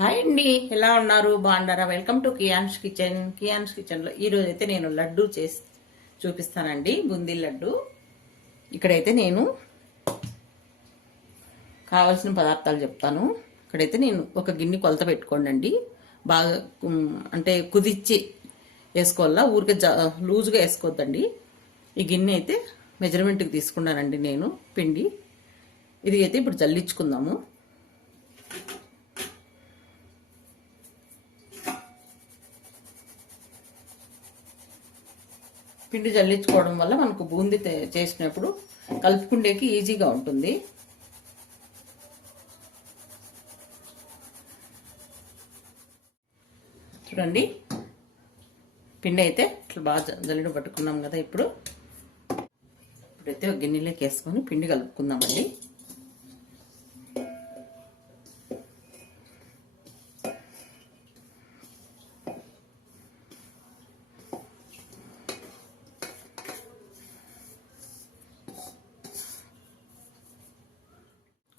Hi అండి, ఎలా ఉన్నారు? బాగున్నారా? Welcome to Kiyan's kitchen. Kiyan's కిచెన్లో ఈరోజు అయితే నేను లడ్డు చేసి చూపిస్తానండి, బూందీ లడ్డు. ఇక్కడైతే నేను కావాల్సిన పదార్థాలు చెప్తాను. ఇక్కడైతే నేను ఒక గిన్నె కొలత పెట్టుకోండి. బాగా అంటే కుదిచ్చి వేసుకోవాలా, ఊరికే లూజుగా వేసుకోవద్దండి. ఈ గిన్నె అయితే మెజర్మెంట్కి తీసుకున్నానండి నేను పిండి. ఇది అయితే ఇప్పుడు జల్లించుకుందాము. పిండి జల్లించుకోవడం వల్ల మనకు బూందీ చేసినప్పుడు కలుపుకుండేకి ఈజీగా ఉంటుంది. చూడండి, పిండి అయితే ఇట్లా బాగా జల్లిడ పట్టుకున్నాం కదా. ఇప్పుడైతే ఒక గిన్నెలోకి వేసుకొని పిండి కలుపుకుందామండి.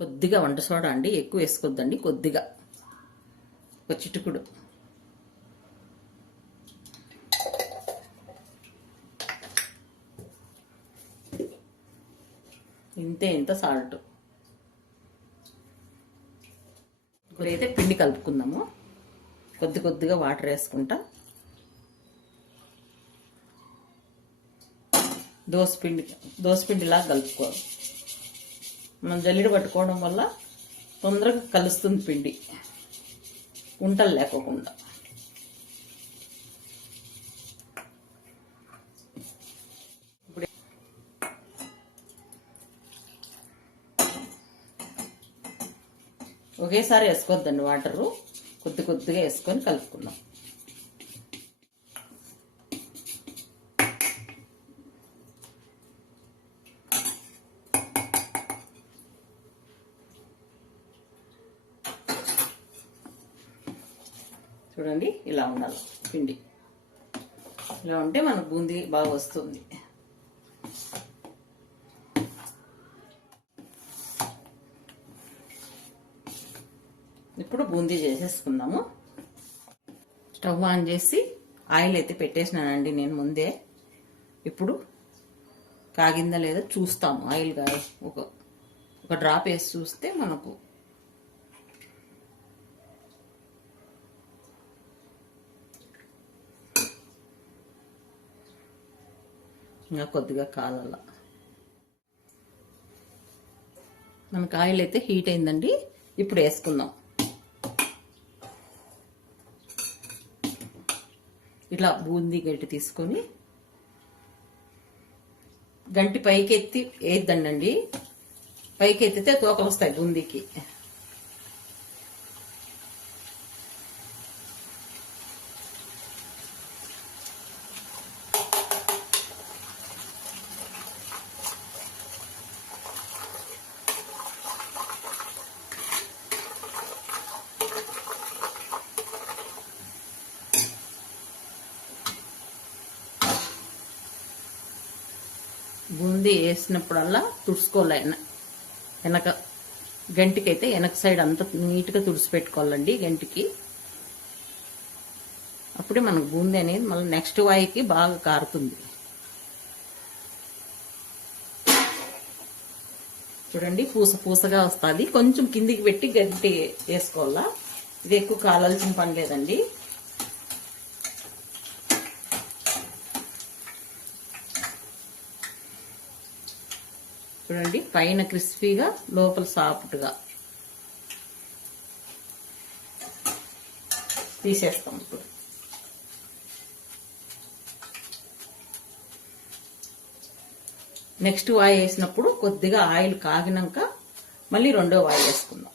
కొద్దిగా వంట సోడా అండి, ఎక్కువ వేసుకోవద్దండి, కొద్దిగా ఒక చిటుకుడు. ఇంత సాల్ట్. ఇప్పుడైతే పిండి కలుపుకుందాము. కొద్దిగా వాటర్ వేసుకుంటా. దోసపిండిలా కలుపుకోవాలి. మనం జల్లిడ పట్టుకోవడం వల్ల తొందరగా కలుస్తుంది పిండి, ఉంటలు లేకోకుండా. ఒకేసారి వేసుకోవద్దండి వాటరు, కొద్దిగా వేసుకొని కలుపుకుందాం. చూడండి, ఇలా ఉండాలి పిండి. ఇలా ఉంటే మనకు బూందీ బాగా వస్తుంది. ఇప్పుడు బూందీ చేసేసుకుందాము. స్టవ్ ఆన్ చేసి ఆయిల్ అయితే పెట్టేసినానండి నేను ముందే. ఇప్పుడు కాగిందా లేదా చూస్తాము. ఆయిల్ ఒక డ్రాప్ వేసి చూస్తే మనకు ఇంకా కొద్దిగా కాలాల. మనకు ఆయిల్ అయితే హీట్ అయిందండి. ఇప్పుడు వేసుకుందాం. ఇట్లా బూందీ గట్టి తీసుకొని గంటి పైకి ఎత్తి వేద్దండి. పైకి ఎత్తితే తోకలు వస్తాయి బూందీకి. బూందీ వేసినప్పుడల్లా తుడుచుకోవాలి. వెనక గంటికి అయితే వెనక సైడ్ అంతా నీట్గా తుడిచి పెట్టుకోవాలండి గంటికి. అప్పుడే మనకు బూందీ అనేది మళ్ళీ నెక్స్ట్ వాయికి బాగా కారుతుంది. చూడండి, పూసగా వస్తుంది. కొంచెం కిందికి పెట్టి గంటి వేసుకోవాలా. ఇది ఎక్కువ కాలాల్సిన పని లేదండి. చూడండి, పైన క్రిస్పీగా లోపల సాఫ్ట్గా తీసేస్తాం. ఇప్పుడు నెక్స్ట్ వాయి వేసినప్పుడు కొద్దిగా ఆయిల్ కాగినాక మళ్ళీ రెండో వాయి వేసుకుందాం.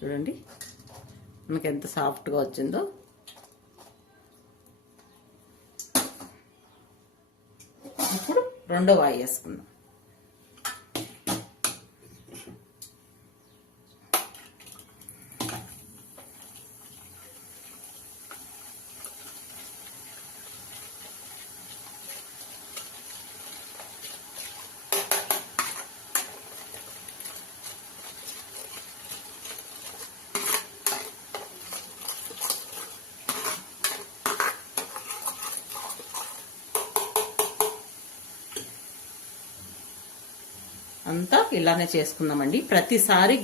చూడండి, మనకి ఎంత సాఫ్ట్గా వచ్చిందో. ఇప్పుడు రెండో వాయి వేసుకుందాం. అంతా ఇలానే చేసుకుందామండి. ప్రతిసారి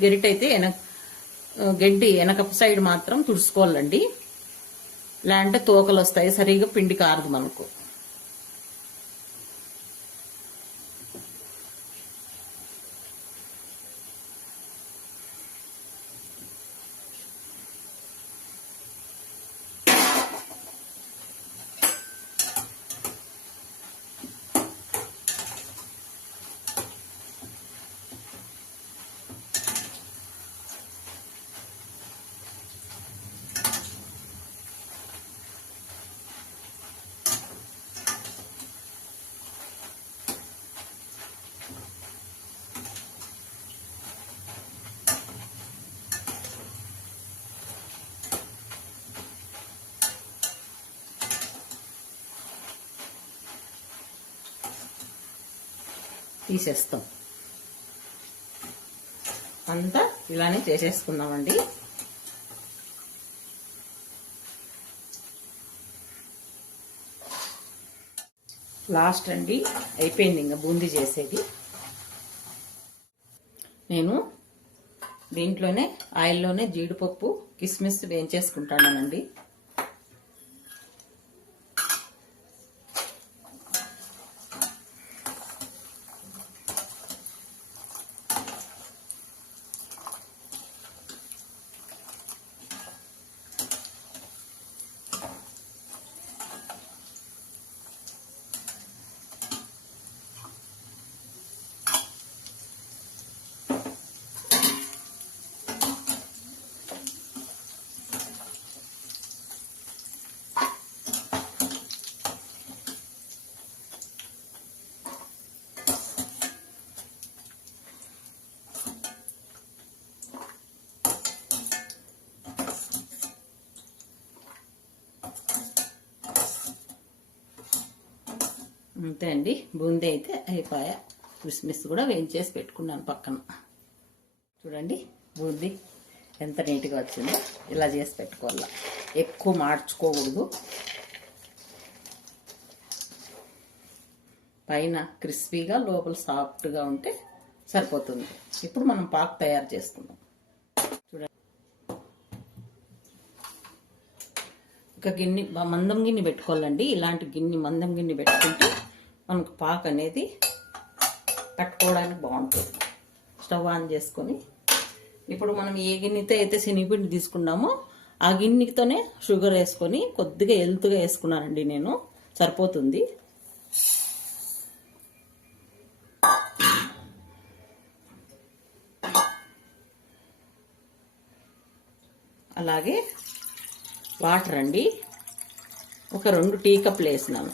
గెంటి వెనక సైడ్ మాత్రం తుడుచుకోవాలండి, లేదంటే తోకలు వస్తాయి, సరిగా పిండి కారదు మనకు. తీసేస్తాం. అంతా ఇలానే చేసేసుకుందామండి. లాస్ట్ అండి, అయిపోయింది ఇంకా బూందీ చేసేది. నేను దీంట్లోనే ఆయిల్లోనే జీడిపప్పు కిస్మిస్ వేయించేసుకుంటానండి. అంతే అండి, బూందీ అయితే అయిపోయా. కిస్మిస్ కూడా వేయించేసి పెట్టుకున్నాను పక్కన. చూడండి బూందీ ఎంత నీట్గా వచ్చిందో. ఇలా చేసి పెట్టుకోవాలా, ఎక్కువ మార్చుకోకూడదు. పైన క్రిస్పీగా లోపల సాఫ్ట్గా ఉంటే సరిపోతుంది. ఇప్పుడు మనం పాక్ తయారు చేసుకుందాం. చూడండి, ఒక గిన్నె మందం గిన్నె పెట్టుకోవాలండి. ఇలాంటి గిన్నె మందం గిన్నె పెట్టుకుంటే మనకు పాక్ అనేది కట్టుకోవడానికి బాగుంటుంది. స్టవ్ ఆన్ చేసుకొని ఇప్పుడు మనం ఏ గిన్నెతో అయితే శనగపిండి తీసుకున్నామో ఆ గిన్నెతోనే షుగర్ వేసుకొని కొద్దిగా ఎల్తుగా వేసుకున్నానండి నేను, సరిపోతుంది. అలాగే వాటర్ అండి, ఒక 2 టీ కప్పులు వేసినాను.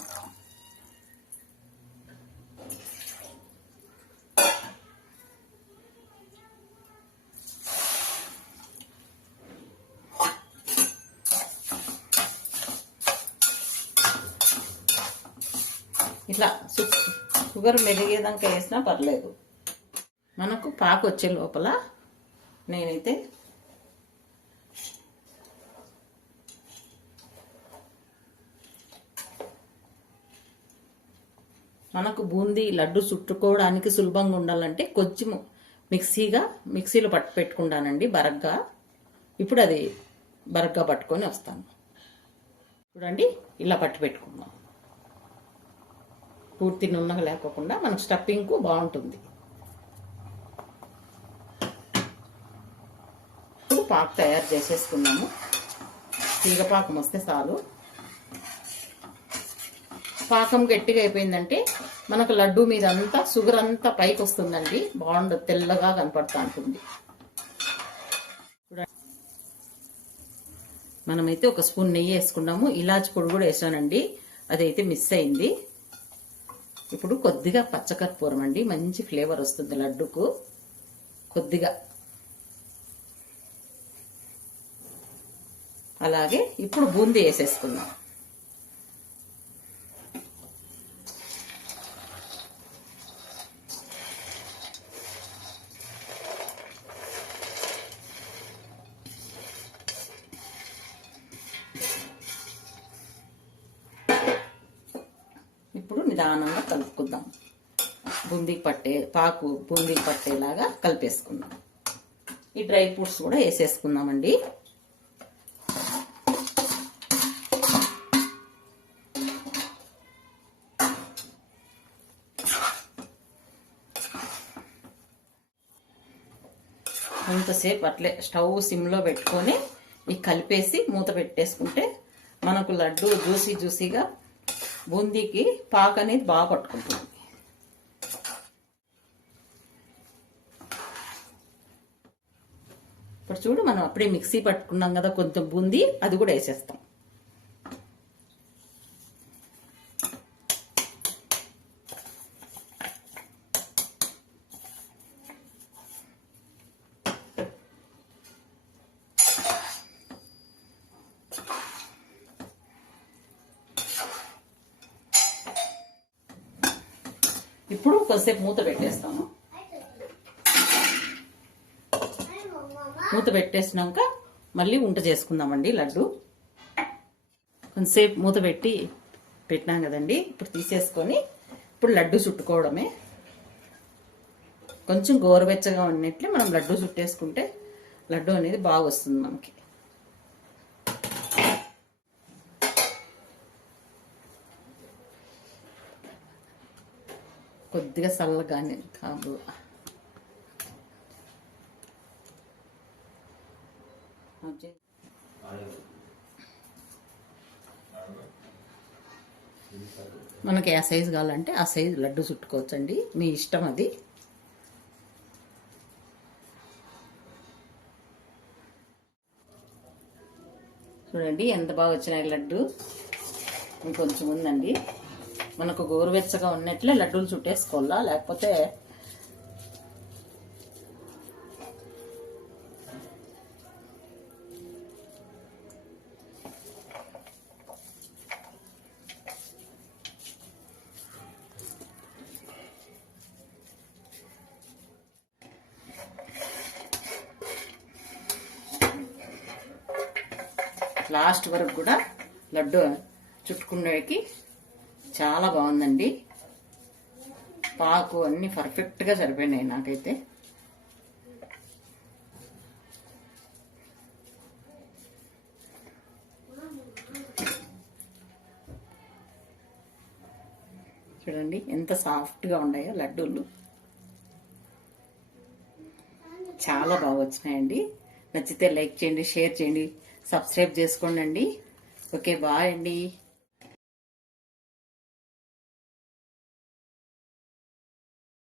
ఇట్లా షుగర్ మెరిగేదాకా వేసినా పర్లేదు. మనకు పాకు వచ్చే లోపల నేనైతే మనకు బూందీ లడ్డు చుట్టుకోవడానికి సులభంగా ఉండాలంటే కొంచెం మిక్సీలో పట్టు పెట్టుకుంటానండి బరగ్గా. ఇప్పుడు అది బరగ్గా పట్టుకొని వస్తాను. చూడండి, ఇలా పట్టు పెట్టుకుందాం. పూర్తి నున్నగా లేకోకుండా మనకు స్టఫింగ్కు బాగుంటుంది. ఇప్పుడు పాకు తయారు చేసేసుకున్నాము. తీగ పాకం వస్తే చాలు. పాకం గట్టిగా అయిపోయిందంటే మనకు లడ్డు మీద అంతా షుగర్ అంతా పైకి వస్తుందండి, బాగుండదు, తెల్లగా కనపడుతూ ఉంటుంది. మనమైతే ఒక స్పూన్ నెయ్యి వేసుకున్నాము. ఇలాచి పొడి కూడా వేసానండి, అదైతే మిస్ అయింది. ఇప్పుడు కొద్దిగా పచ్చకర్పూరం అండి, మంచి ఫ్లేవర్ వస్తుంది లడ్డుకు. కొద్దిగా అలాగే ఇప్పుడు బూందీ వేసేసుకుందాం. ఇప్పుడు నిదానంగా కలుపుకుందాం. బూందీకి పట్టేలాగా కలిపేసుకుందాం. ఈ డ్రై ఫ్రూట్స్ కూడా వేసేసుకుందామండి. కొంతసేపు అట్లే స్టవ్ సిమ్లో పెట్టుకొని ఈ కలిపేసి మూత పెట్టేసుకుంటే మనకు లడ్డు జ్యూసీగా బూందీకి పాక అనేది బాగా పట్టుకుంటుంది. ఇప్పుడు చూడు, మనం అప్పుడే మిక్సీ పట్టుకున్నాం కదా కొంచెం బూందీ, అది కూడా వేసేస్తాం. ఇప్పుడు కొద్దిసేపు మూత పెట్టేస్తాము. మూత పెట్టేసినాక మళ్ళీ ఉంట చేసుకుందామండి లడ్డు. కొంతసేపు మూత పెట్టినాం కదండి, ఇప్పుడు తీసేసుకొని ఇప్పుడు లడ్డు చుట్టుకోవడమే. కొంచెం గోరువెచ్చగా ఉన్నట్లే మనం లడ్డు చుట్టేసుకుంటే లడ్డు అనేది బాగా వస్తుంది మనకి. కొద్దిగా చల్లగానే కాదు. మనకి ఆ సైజు కావాలంటే ఆ సైజు లడ్డు చుట్టుకోవచ్చండి, మీ ఇష్టం అది. చూడండి ఎంత బాగా వచ్చినాయి లడ్డు. ఇంకొంచెం ఉందండి. మనకు గోరువెచ్చగా ఉన్నట్లే లడ్డూలు చుట్టేసుకోవాలా, లేకపోతే లాస్ట్ వరకు కూడా లడ్డు చుట్టుకునేకి చాలా బాగుందండి. పాకు అన్నీ పర్ఫెక్ట్గా సరిపోయినాయి నాకైతే. చూడండి ఎంత సాఫ్ట్గా ఉన్నాయో లడ్డూలు. చాలా బాగా వచ్చినాయండి. నచ్చితే లైక్ చేయండి, షేర్ చేయండి, సబ్స్క్రైబ్ చేసుకోండి. ఓకే, బాయ్ అండి.